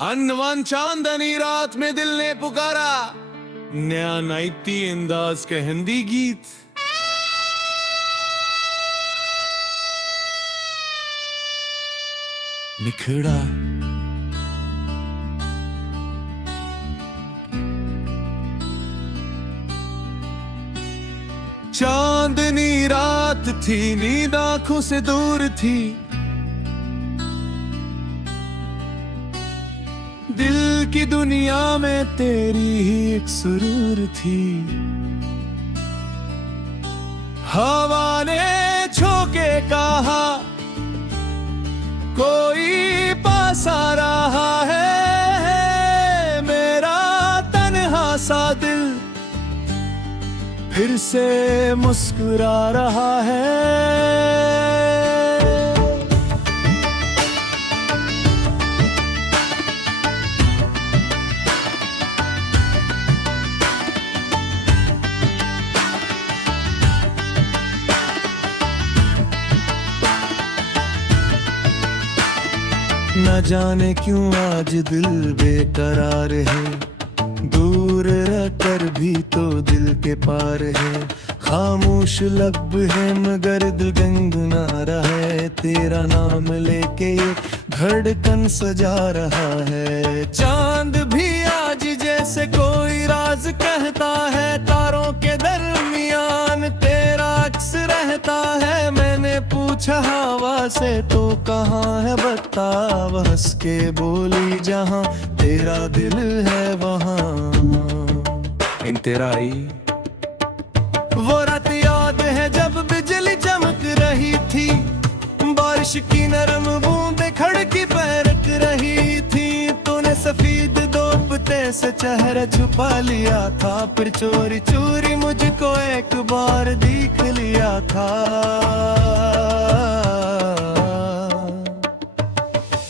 अनवन चांदनी रात में दिल ने पुकारा, नया नाइती अंदाज का हिंदी गीत। निखड़ा चांदनी रात थी, नींद आंखों से दूर थी, दिल की दुनिया में तेरी ही एक सुरूर थी। हवा ने झोंके कहा, कोई पास आ रहा है, मेरा तन्हा सा दिल फिर से मुस्कुरा रहा है। न जाने क्यों आज दिल बेकरार है, दूर रहकर भी तो दिल के पार है। खामोश लब है मगर दिल गुनगुना रहा है, तेरा नाम लेके ये धड़कन सजा रहा है। चांद भी आज जैसे कोई राज कहता है, तारों के दरमियान तेरा अक्स रहता है। मैंने पूछा हवा से तो कहाँ है बता, हंस के बोली जहाँ तेरा दिल है वहाँ इन तेरा ही। वो रात याद है जब बिजली चमक रही थी, बारिश की नरम बूंदें खड़की पैरक रही थी। तूने सफेद दोपते से चेहरा छुपा लिया था, फिर चोरी चोरी मुझको एक बार देख लिया था।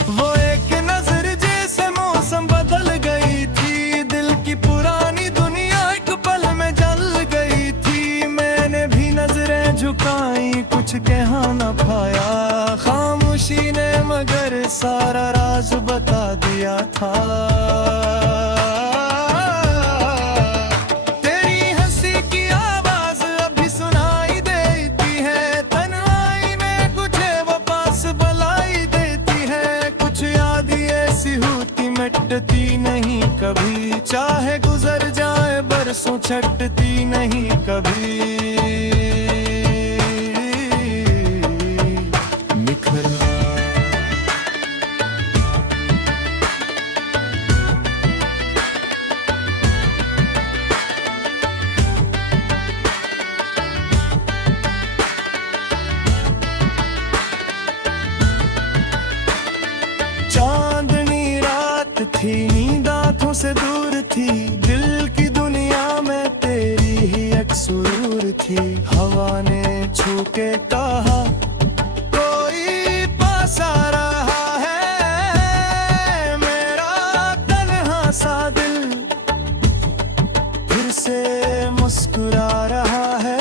वो एक नजर जैसे मौसम बदल गई थी, दिल की पुरानी दुनिया एक पल में जल गई थी। मैंने भी नजरें झुकाई, कुछ कह न पाया, खामोशी ने मगर सारा राज बता दिया था। तेरी हंसी की आवाज अभी सुनाई देती है, तन्हाई में कुछ वो पास बुलाई देती है। कुछ याद ऐसी होती मिटती नहीं कभी, चाहे गुजर जाए बरसों छटती नहीं कभी। चांदनी रात थी, नींद आंखों से दूर थी, दिल की दुनिया में तेरी ही एक सुरूर थी। हवा ने छू के कहा, कोई पास आ रहा है, मेरा तन्हा सा दिल फिर से मुस्कुरा रहा है।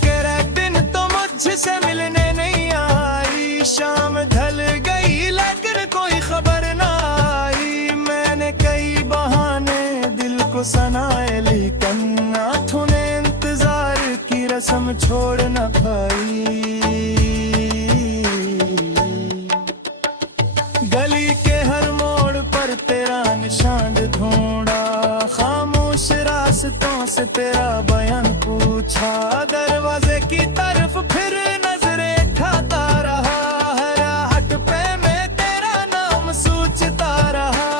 तेरे दिन तो मुझसे मिलने नहीं आई, शाम ढल गई लेकिन कोई खबर ना आई। मैंने कई बहाने दिल को सनाए, लेकिन आँखों ने इंतजार की रस्म छोड़ न पाई। गली के हर मोड़ पर तेरा निशान ढूंढा, खामोश रास्तों से तेरा बयान पूछा। दरवाजे की तरफ फिर नजरें खाता रहा, हर हट पे मैं तेरा नाम सोचता रहा।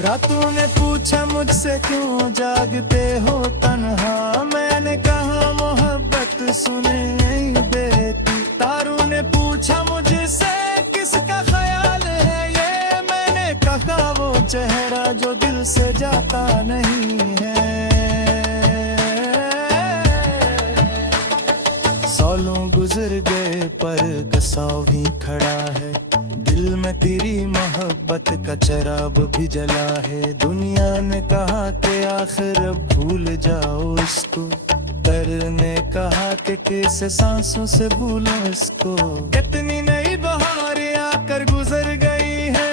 रातों ने पूछा मुझसे क्यों जागते हो तन्हा, मैंने कहा मोहब्बत सुने नहीं देती। तारों ने पूछा मुझसे किसका ख्याल है ये, मैंने कहा वो चेहरा जो दिल से जाता नहीं है। सालों गुजर गए पर कसाव ही खड़ा है, दिल में तेरी मोहब्बत का चराग भी जला है। दुनिया ने कहा कि आखिर अब भूल जाओ इसको, दर्द ने कहा कि कैसे सांसों से भूलो इसको। कितनी नई बहारें आकर गुजर गई है,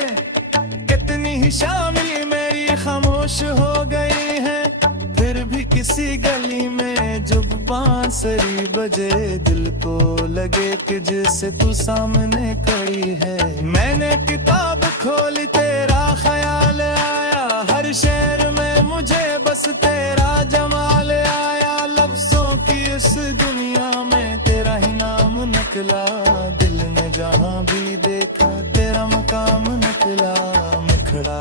कितनी ही शामें मेरी खामोश हो गई है। फिर भी किसी गली में जब बांसुरी बजे, दिल को लगे कि जैसे तू सामने खड़ी है। मैंने किताब खोली, तेरा ख्याल आया, हर शेर में मुझे बस तेरा जमाल आया। लफ्जों की इस दुनिया में तेरा ही नाम निकला, दिल ने जहां भी देखा तेरा मकाम निकला मुखड़ा।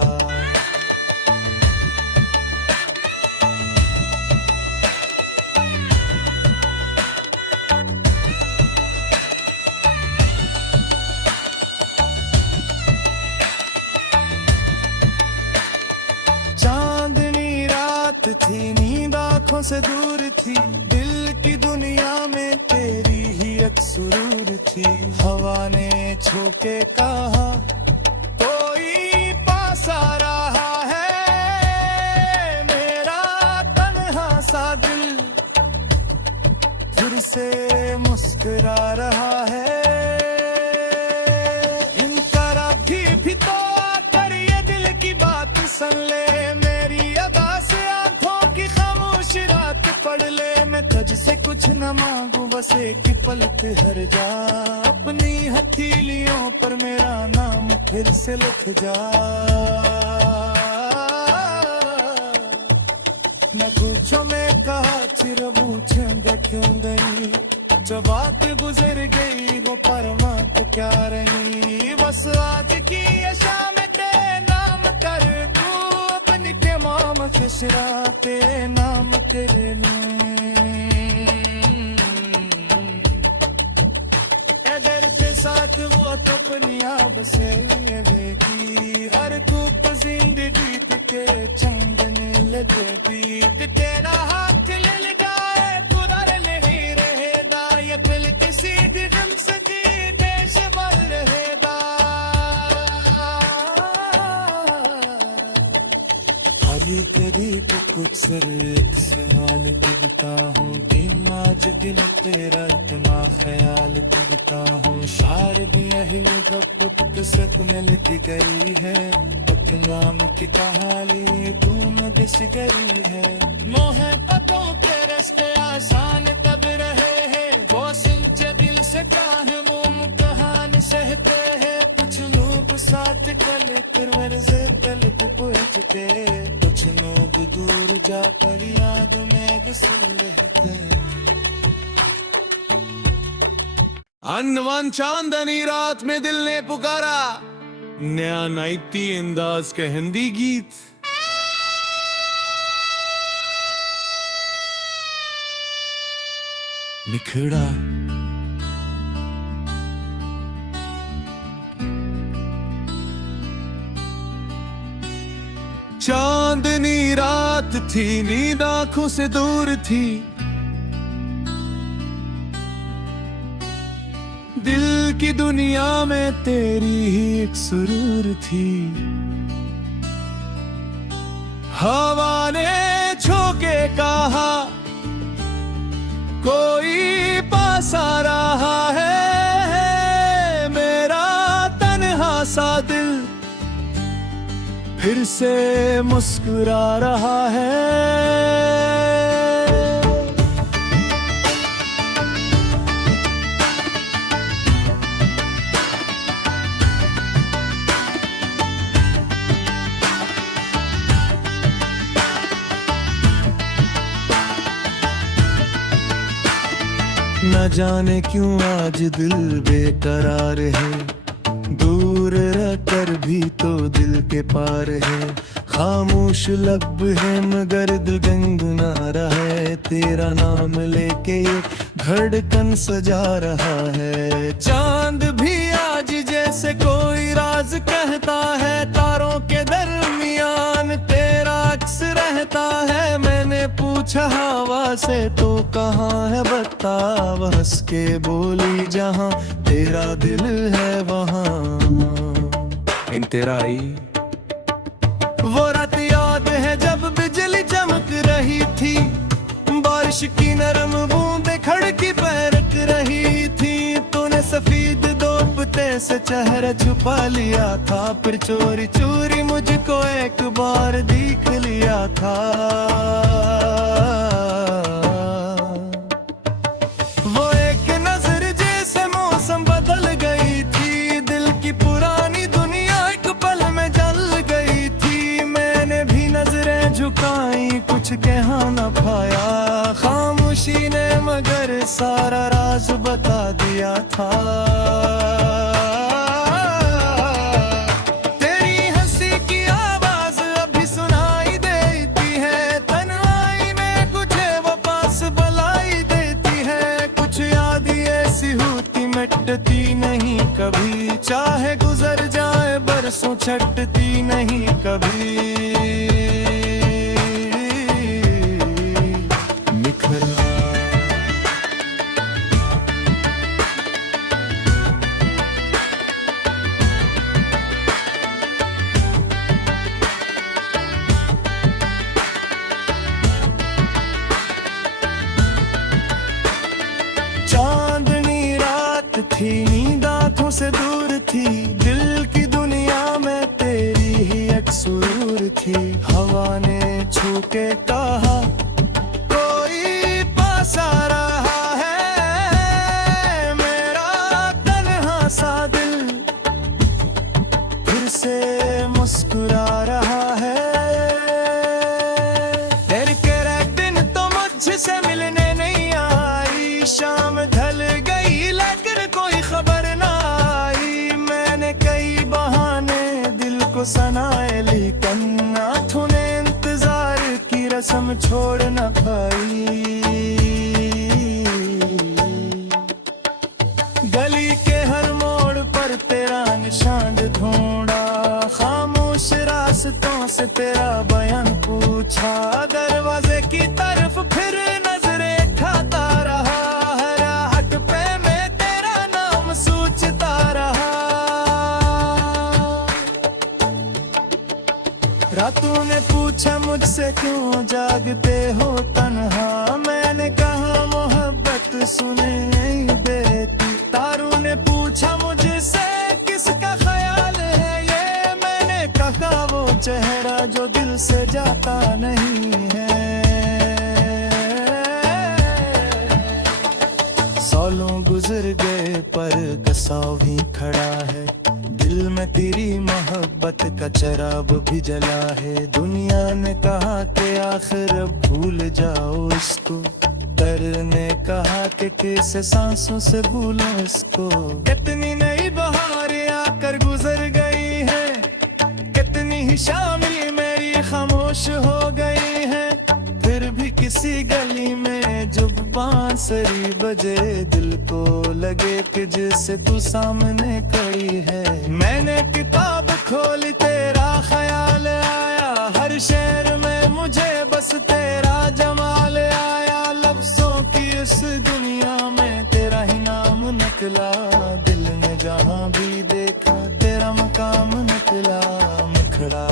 चांदनी रात थी, नींद आंखों से दूर थी, दिल की दुनिया में तेरी ही एक सुरूर थी। हवा ने छूके कहा कोई पास आ रहा है, मेरा तन्हा सा दिल फिर से मुस्कुरा रहा है। इनका भी तो आकर ये दिल की बात सुन ले, मेरी अदा से आंखों की खामोश रात पढ़ ले। मैं तुझसे कुछ न मांगू, बस एक पलक हर जा, अपनी हथेलियों पर मेरा नाम फिर से लिख जा। मैं पूछो मैं कहा चिर पूछेंगे क्यों नहीं, जब बात गुजर गई वो परवाह क्या रही। बस आज की ये शाम तेरे नाम कर तू अपनी के माम खिसराते नाम तेरे अगर के साथ वो तो दुनिया से बेटी, हर कूप जिंदगी के चंदने लगती। तेरा हाथ ले लगाए कुदर नहीं रहेगा, ये दिल किसी दिल से देश बल रहेगा। कभी करीब कुछ सर एक सवाल दिलता हूँ, दिमाग दिल तेरा इतना ख्याल दिलता हूँ। शार भी यही गप किसक में लिख गई है, नाम की कहानी धूम दिस गई है। मोहब्बतों के रास्ते आसान तब रहे हैं, वो सिंचे दिल से काहे मुम कहान सहते हैं। कुछ लोग साथ कल फिर से कल पहुँचते, कुछ लोग दूर जाकर याद में गुस्से रहते। अनवन चांदनी रात में दिल ने पुकारा, नया नाइती अंदाज के हिंदी गीत। निखड़ा चांदनी रात थी, नींद आंखों से दूर थी, दिल की दुनिया में तेरी ही एक सुरूर थी। हवा ने झोंके कहा कोई पास आ रहा है, मेरा तन्हा सा दिल फिर से मुस्कुरा रहा है। न जाने क्यों आज दिल बेकरार है, दूर रहकर भी तो दिल के पार है। खामोश लब है मगर दिल गंगना रहा है, तेरा नाम लेके ये धड़कन सजा रहा है। चांद भी आज जैसे कोई राज कहता है, तारों के दरमियान तेरा अक्स रहता है। मैंने पूछा हवा से तो कहाँ है बता, हंस के बोली जहाँ तेरा दिल है वहाँ इंतराई। वो रात याद है जब बिजली चमक रही थी, बारिश बारिश की नरम बूंदें खड़की पे रख रही थी। तूने सफेद दोपते से चेहरा छुपा लिया था, फिर चोरी चोरी मुझको एक बार देख लिया था। वो एक नजर जैसे मौसम बदल गई थी, दिल की पुरानी दुनिया एक पल में जल गई थी। मैंने भी नजरें झुकाई, कुछ कह न पाया, खामोशी ने मगर सारा राज बता दिया था। तेरी हंसी की आवाज अभी सुनाई देती है, तन्हाई में कुछ वो पास बुलाई देती है। कुछ याद ऐसी होती मिटती नहीं कभी, चाहे गुजर जाए बरसों छटती नहीं कभी। चांदनी रात थी, नींद आंखों से दूर थी, दिल की दुनिया में तेरी ही एक सुरूर थी। हवा ने छू के कहा कोई पास आ रहा है, मेरा तन्हा सा दिल फिर से मुस्कुरा रहा है। तेरे के दिन तो मुझसे मिलने नहीं आई, शाम ढल गई लेकिन कोई खबर ना आई। मैंने कई बहाने दिल को सनाए, लेकिन आँखों ने इंतजार की रस्म छोड़ न पाई। गली के हर मोड़ पर तेरा निशान ढूंढा, खामोश रास्तों से तेरा बयान पूछा। दरवाजे की तरफ फिर नजरें खाता रहा, हर हट पे मैं तेरा नाम सोचता रहा। रातों ने पूछा मुझसे क्यों जागते हो तन्हा, मैंने कहा मोहब्बत सुने नहीं देती। तारों ने पूछा मुझसे किसका ख्याल है ये, मैंने कहा वो चेहरा जो दिल से जाता नहीं है। सालों गुजर गए पर कसाव ही खड़ा है, दिल में तेरी मोहब्बत का चिराग भी जला है। दुनिया ने कहा कि आखिर अब भूल जाओ इसको, दर ने कहा कि कैसे सांसों से भूलो इसको। कितनी नई बहारें आकर गुजर गई है, कितनी ही शामें मेरी खामोश हो गई है। फिर भी किसी गली में जब बांसुरी बजे, दिल को लगे कि जैसे तू सामने खड़ी है। मैंने किताब खोली तेरा ख्याल आया, हर शेर में मुझे बस तेरा जमाल आया। लफ्जों की इस दुनिया में तेरा ही नाम निकला, दिल ने जहां भी देखा तेरा मकाम निकला मुखड़ा।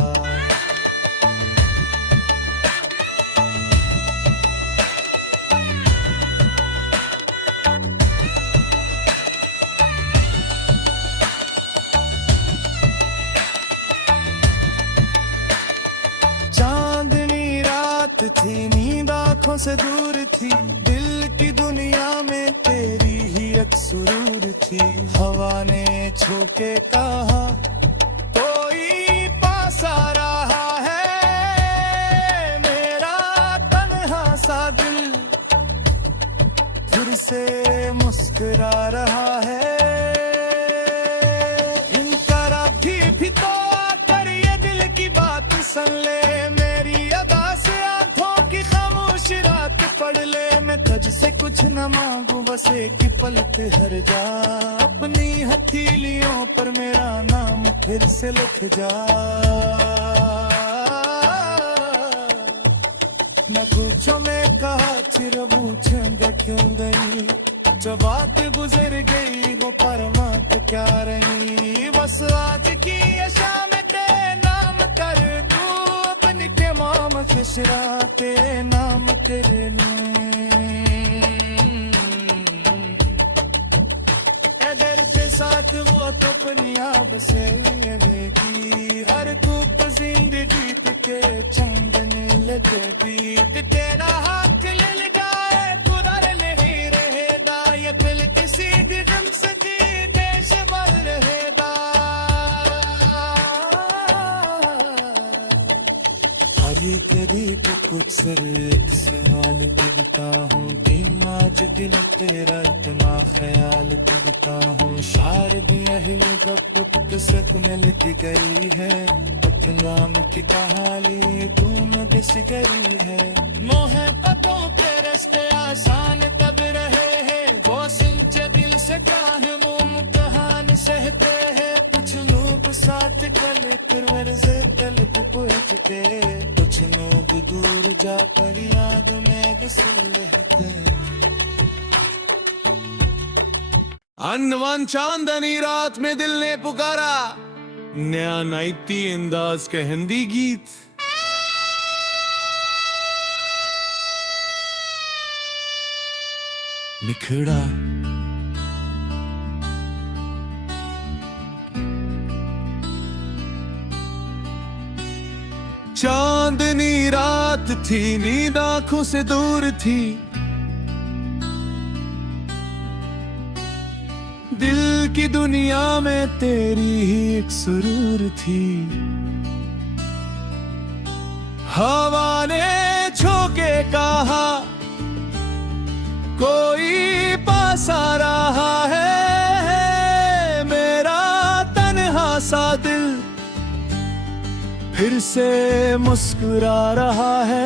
चांदनी रात थी, नींद आंखों से दूर थी, दिल की दुनिया में तेरी ही एक सुरूर थी। हवा ने छू के कहा कोई पास आ रहा है, मेरा तन्हा सा दिल फिर से मुस्कुरा रहा है। इनकार भी तो आकर ये दिल की बात सुन ले, मेरी अदा से आंखों की खामोश रात पढ़ ले। मैं तुझसे कुछ न मांगू, बस एक पलक हर जा, अपनी हथेलियों पर मेरा नाम फिर से लिख जा। न पूछो मैं कहा चिर पूछेंगे क्यों गई, जो बात गुजर गई वो परमात क्या रही। बस आज की ये शाम तेरे नाम कर दूं, अपने के माम खिसरा के नाम करने। साथ वो तो पंजाब से रहेगी, हर धूप जिंदगी के चंदन लगती, तेरा हाथ ले लगाए कुदर नहीं रहेगा, ये दिल किसी भी गम से देश भर रहेगा। कभी कभी तो कुछ सर एक सवाल करता हूँ, दिन आज दिन तेरा इतना ख्याल करता हूँ, शार भी यही गप पुस्तक में लिखी गई है, नाम की कहानी तुम बिस गई है। मोहब्बतों के रास्ते आसान तब रहे हैं, वो सिंचे दिल से काहे मुंह कहान सहते हैं, कुछ लोग साथ कल करवर से कल पहुँच के, कुछ लोग दूर जाकर याद में घुसल रहते। अनवन चांदनी रात में दिल ने पुकारा, नया नाइती अंदाज के हिंदी गीत। निखड़ा चांदनी रात थी, नींद आंखों से दूर थी, दिल की दुनिया में तेरी ही एक सुरूर थी, हवा ने झोंके कहा कोई पास आ रहा है, मेरा तन्हा सा दिल फिर से मुस्कुरा रहा है।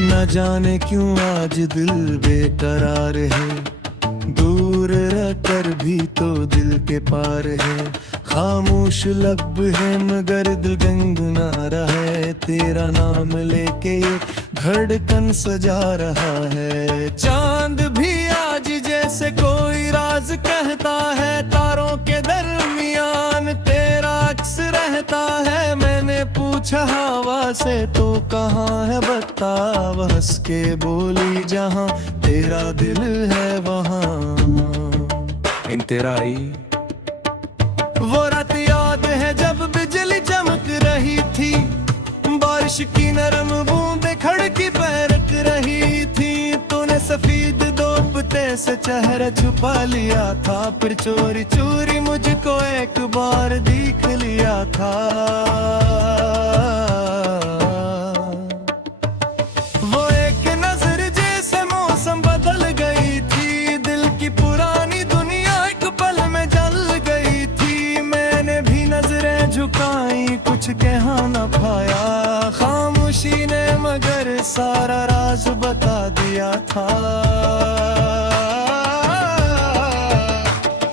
न जाने क्यों आज दिल बेकरार है, दूर रहकर भी तो दिल के पार है, खामोश लब है मगर दिल गंगना रहा है, तेरा नाम लेके ये धड़कन सजा रहा है। चांद भी आज जैसे कोई राज कहता है, तारों के दरमियान तेरा अक्स रहता है, मैंने पूछा हवा से तो कहाँ है बता, हंस के बोली जहाँ तेरा दिल है वहाँ इन तेरा ही। वो रात याद है जब बिजली चमक रही थी, बारिश की नरम बूंदें खड़की पैरक रही थी, तूने सफेद दोपते से चेहरा छुपा लिया था, फिर चोरी चोरी मुझको एक बार देख लिया था। वो एक नजर जैसे मौसम बदल गई थी, दिल की पुरानी दुनिया एक पल में जल गई थी, मैंने भी नजरें झुकाई कुछ कह न पाया, खामोशी ने मगर सारा राज बता दिया था।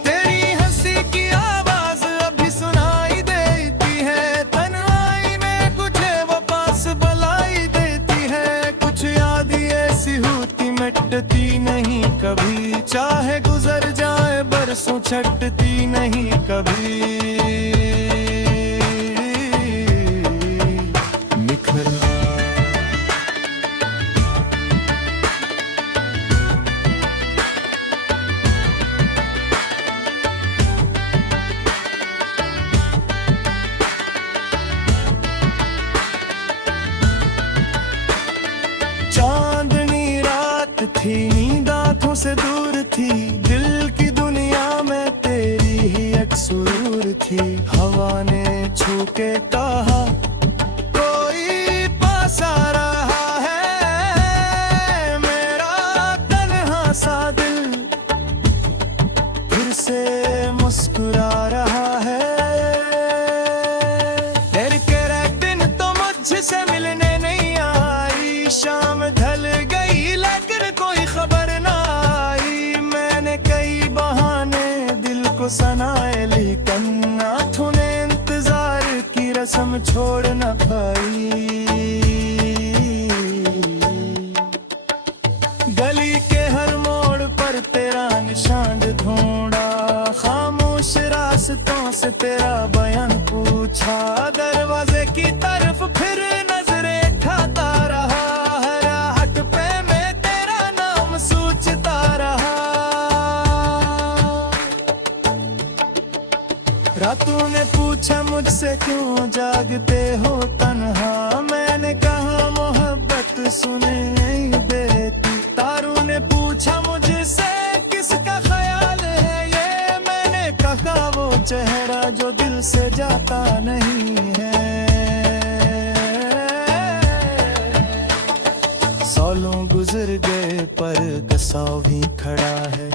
तेरी हंसी की आवाज अभी सुनाई देती है, तन्हाई में कुछ वो पास बुलाई देती है, कुछ याद ऐसी होती मिटती नहीं कभी, चाहे गुजर जाए बरसों छटती नहीं कभी। निखरा चांदनी रात थी, नींद आंखों से दूर थी, दिल की दुनिया में तेरी ही एक सुरूर थी, हवा ने छू के कहा कोई पास आ रहा है, मेरा तन्हा सा दिल फिर से मुस्कुरा रहा है। तेरे दिन तो मुझसे मिलने नहीं आई, शाम ढल गई लेकिन कोई खबर ना आई, मैंने कई बहाने दिल को सनाए लेकिन तूने इंतजार की रस्म छोड़ न पाई। गली के हर मोड़ से तेरा बयान पूछा, दरवाजे की तरफ फिर नजरें खाता रहा, हर राहत पे मैं तेरा नाम सोचता रहा। रातों ने पूछा मुझसे क्यों जागते हो तन्हा, मैंने कहा मोहब्बत सुने नहीं देती। तारों ने पूछा मुझसे किसका ख्याल है ये, मैंने कहा वो चेहरा जो दिल से जाता नहीं है। सालों गुजर गए पर कसाव ही खड़ा है,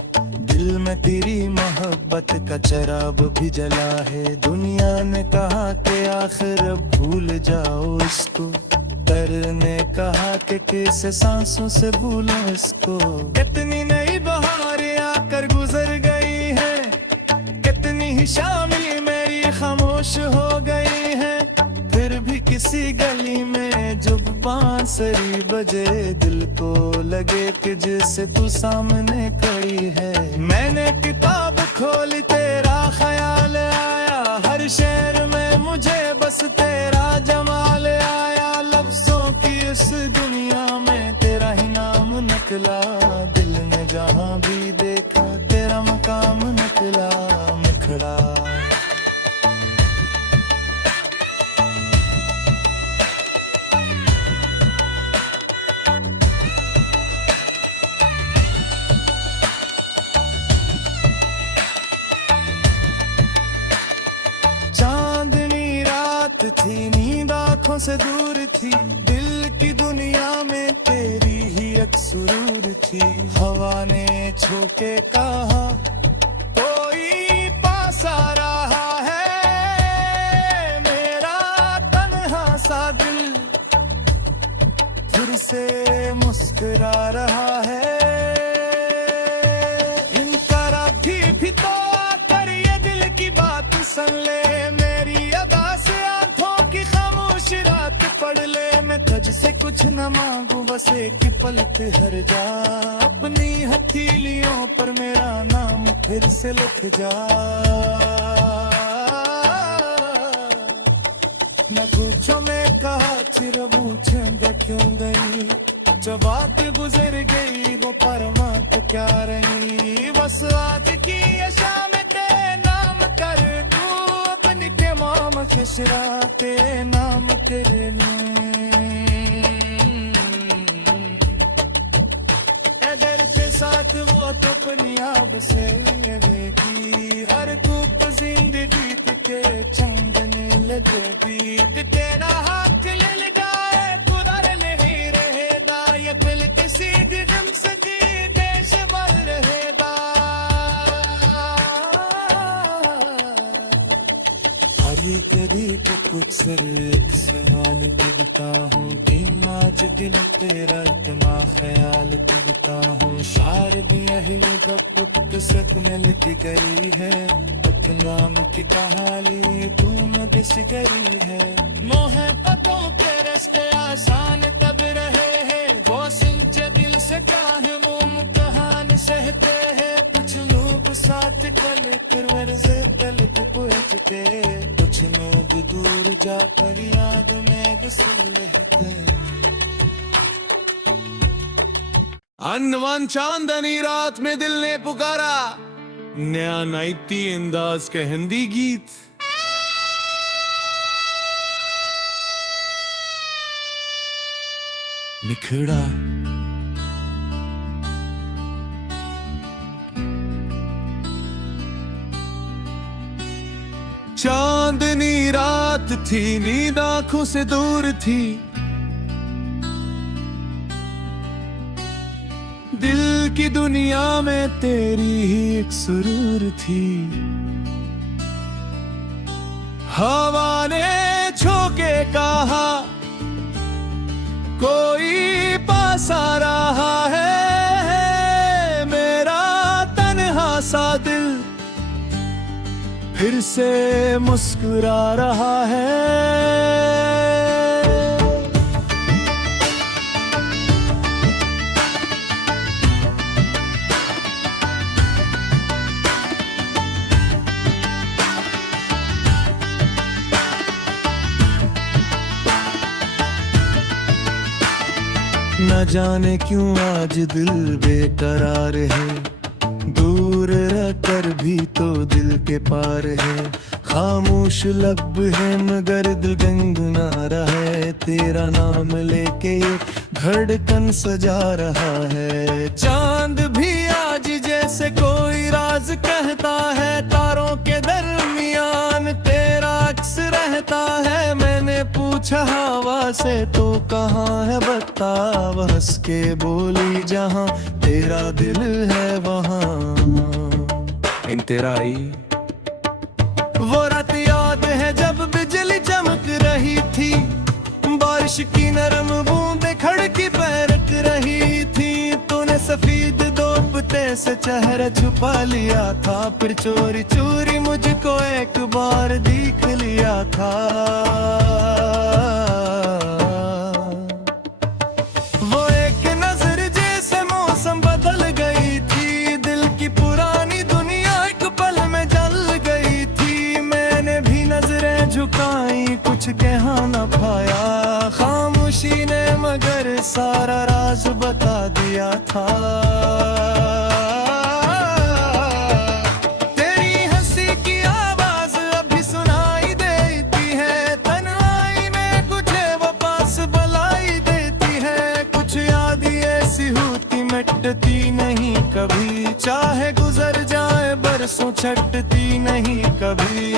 दिल में तेरी मोहब्बत का चराग भी जला है। दुनिया ने कहा कि आखिर अब भूल जाओ इसको, दर ने कहा कि कैसे सांसों से भूलो इसको। कितनी नई बहारें आकर गुजर गई है, कितनी ही शामें मेरी खामोश हो गई है, फिर भी किसी गली में जब बांसुरी बजे दिल को लगे कि जैसे तू सामने खड़ी है। मैंने किताब खोली तेरा ख्याल आया, हर शेर में मुझे बस तेरा जमाल आया। लफ्जों की इस दुनिया में तेरा ही नाम निकला, दिल ने जहां भी देखा तेरा मकाम निकला निखरा। चांदनी रात थी, नींद आंखों से दूर थी, दिल की दुनिया में तेरी ही एक सुरूर थी। हवा ने छूके कहा कोई पास आ रहा है, मेरा तन्हा सा दिल फिर से मुस्कुरा रहा है। इनकार भी तो आकर ये दिल की बात सुन ले, मेरी अदा से आंखों की खामोश रात पढ़ ले। मैं तुझसे कुछ न मांगू, बस एक पल ठहर जा, अपनी हथेलियों पर मेरा नाम फिर से लिख जा। न पूछो मैं कहा चिर पूछेंगे क्यों गई, जो बात गुजर गई वो परमा तो क्या रही। बस आज की ये शाम तेरे नाम कर दूं, अपनी के माम खिसरा के नाम तेरे अगर के साथ वो तो पंजाब से लेगी, हर कूप जिंदगी के चंदने लगेगी। तेरा हाथ ले लगाए कुदर नहीं रहेगा, ये दिल किसी दिल से देश बल रहेगा। हरी कभी तो कुछ सर एक सवाल दिलता हूँ, दिन आज दिल तेरा इतना ख्याल दिलता हूँ। शार भी यही गप सक में लिख गई है, नाम की कहानी धूम दिस गई है। मोहब्बतों के रास्ते आसान तब रहे हैं, वो सिलचे दिल से काहे मुम कहानी सहते हैं। कुछ लोग साथ कल कर से कल पहुँच के, कुछ लोग दूर जाकर याद में गुस्से रहते। अनवन चांदनी रात में दिल ने पुकारा, नया नाइती अंदाज का हिंदी गीत। निखड़ा चांदनी रात थी, नींद आंखों से दूर थी, दिल की दुनिया में तेरी ही एक सुरूर थी। हवा ने छूके कहा कोई पास आ रहा है, मेरा तन्हा सा दिल फिर से मुस्कुरा रहा है। जाने क्यों आज दिल बेकरार है, दूर रहकर भी तो दिल के पार है। खामोश लब है मगर दिल गुनगुना रहा है, तेरा नाम लेके ये धड़कन सजा रहा है। चांद भी आज जैसे कोई राज कहता है, तारों के दरमियान तेरा अक्स रहता है। मैंने पूछा हवा से तो कहाँ है बता, वह हंस के बोली जहाँ तेरा दिल है वहाँ तेरा आई। वो रात याद है जब बिजली चमक रही थी, बारिश की नरम बूंदें खड़की पैरक रही थी। तूने सफेद दोपते से चेहरा छुपा लिया था, फिर चोरी चोरी मुझको एक बार देख लिया था। वो एक नजर जैसे मौसम बदल गई थी, दिल की पुरानी दुनिया एक पल में जल गई थी। मैंने भी नजरें झुकाई, कुछ कह न पाया, खामोशी ने मगर सारा राज बता दिया था। तेरी हंसी की आवाज अभी सुनाई देती है, तन्हाई में कुछ वो पास बुलाई देती है। कुछ याद ऐसी होती मिटती नहीं कभी, चाहे गुजर जाए बरसों छटती नहीं कभी।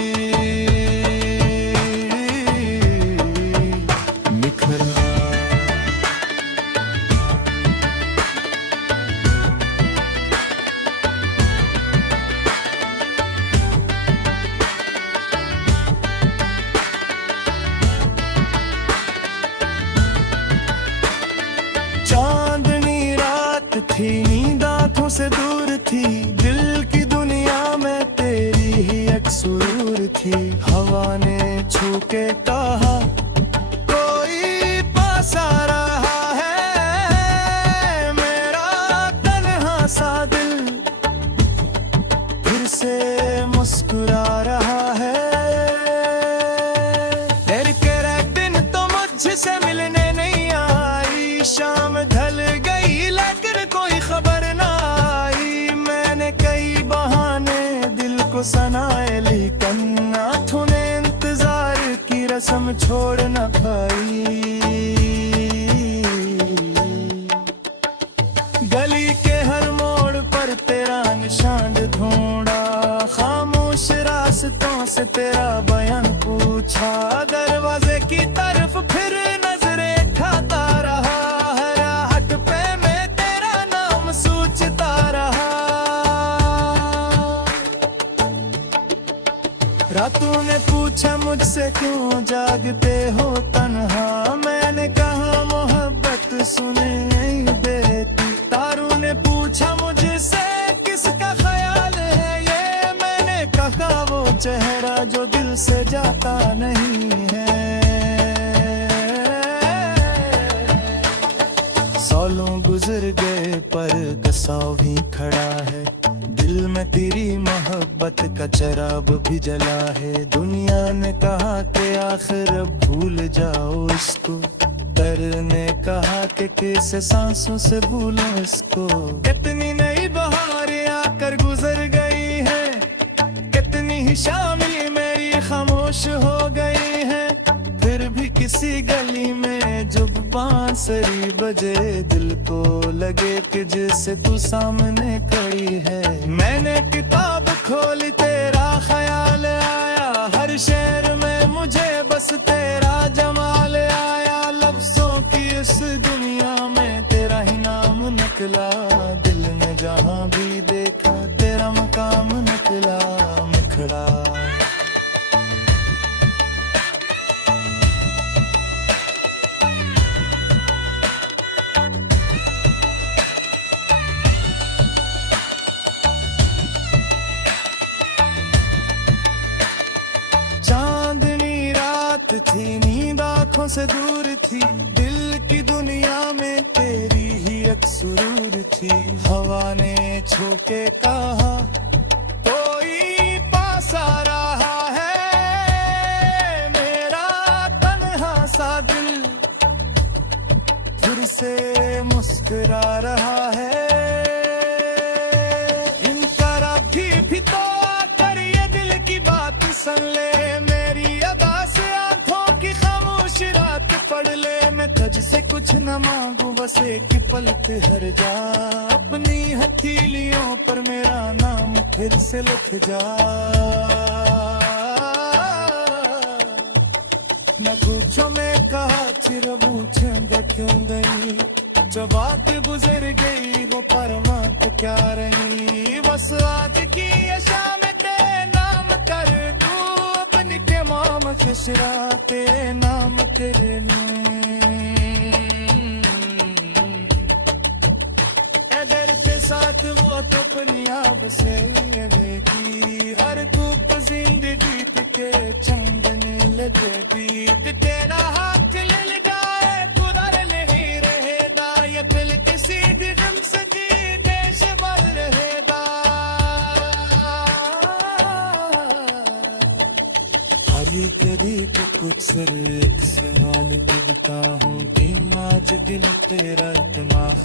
चांदनी रात थी, नींद आंखों से दूर थी, दिल की दुनिया में तेरी ही एक सुरूर थी। हवा ने छू के कहा कोई पास आ रहा है, मेरा तन्हा सा दिल फिर से मुस्कुरा रहा है। तेरे के दिन तो मुझसे मिलने नहीं आई, शाम ढल गई लेकिन कोई खबर ना आई। मैंने कई बहाने दिल को सनाए, लेकिन आँखों ने इंतजार की रस्म छोड़ न पाई। गली के हर मोड़ पर तेरा निशान ढूंढा, खामोश रास्तों से तेरा बयान पूछा। दरवाजे की तरफ फिर नजरें खाता रहा, रातों ने पूछा मुझसे क्यों जागते हो तन्हा, मैंने कहा मोहब्बत सुने नहीं देती। तारों ने पूछा मुझसे किसका ख्याल है ये, मैंने कहा वो चेहरा जो दिल से जाता नहीं है। सालों गुजर गए पर कसाव ही खड़ा है, दिल में तेरी मोहब्बत का चराग भी जला है। दुनिया ने कहा कि आखिर भूल जाओ इसको, दर ने कहा कि कैसे सांसों से भूलो इसको। कितनी नई बहारें आकर गुजर गई है, कितनी ही शामें मेरी खामोश हो गई है। फिर भी किसी गली में जब बांसुरी बजे, दिल को लगे कि जैसे तू सामने खड़ी है। मैंने किताब खोली तेरा ख्याल आया, हर शेर में मुझे बस तेरा जमाल आया। लफ्जों की इस दुनिया में तेरा ही नाम निकला, दिल ने जहां भी देखा तेरा मकाम निकला मुखड़ा। चांदनी रात थी, नींद आंखों से दूर थी, दिल की दुनिया में तेरी ही एक सुरूर थी। हवा ने छू के कहा कोई पास आ रहा है, मेरा तन्हा सा दिल फिर से मुस्कुरा रहा है। इनका भी तो आकर ये दिल की बात सुन ले, मेरी अदा से आंखों की खामोश रात पढ़ ले। मैं तुझसे कुछ न मांगू, बस एक पल पे हर जा, अपनी हथेलियों पर मेरा नाम फिर से लिख जा। मैं पूछो मैं कहा चिर पूछेंगे क्यों गई, जो बात गुजर गई वो परमात क्या रही। बस आज की ये शाम तेरे नाम कर दूं, अपनी के माम खिसरा के नाम तेरे अगर के साथ वो तो पंजाब से रहेगी, हर कूप जिंदगी के चंदने लगती। तेरा हाथ ले लगाए गुजर नहीं रहेगा, ये दिल किसी भी गम से देश भर रहेगा। हरी कभी तो कुछ सर एक सवाल करता हूँ, दिन आज दिन तेरा दिमाग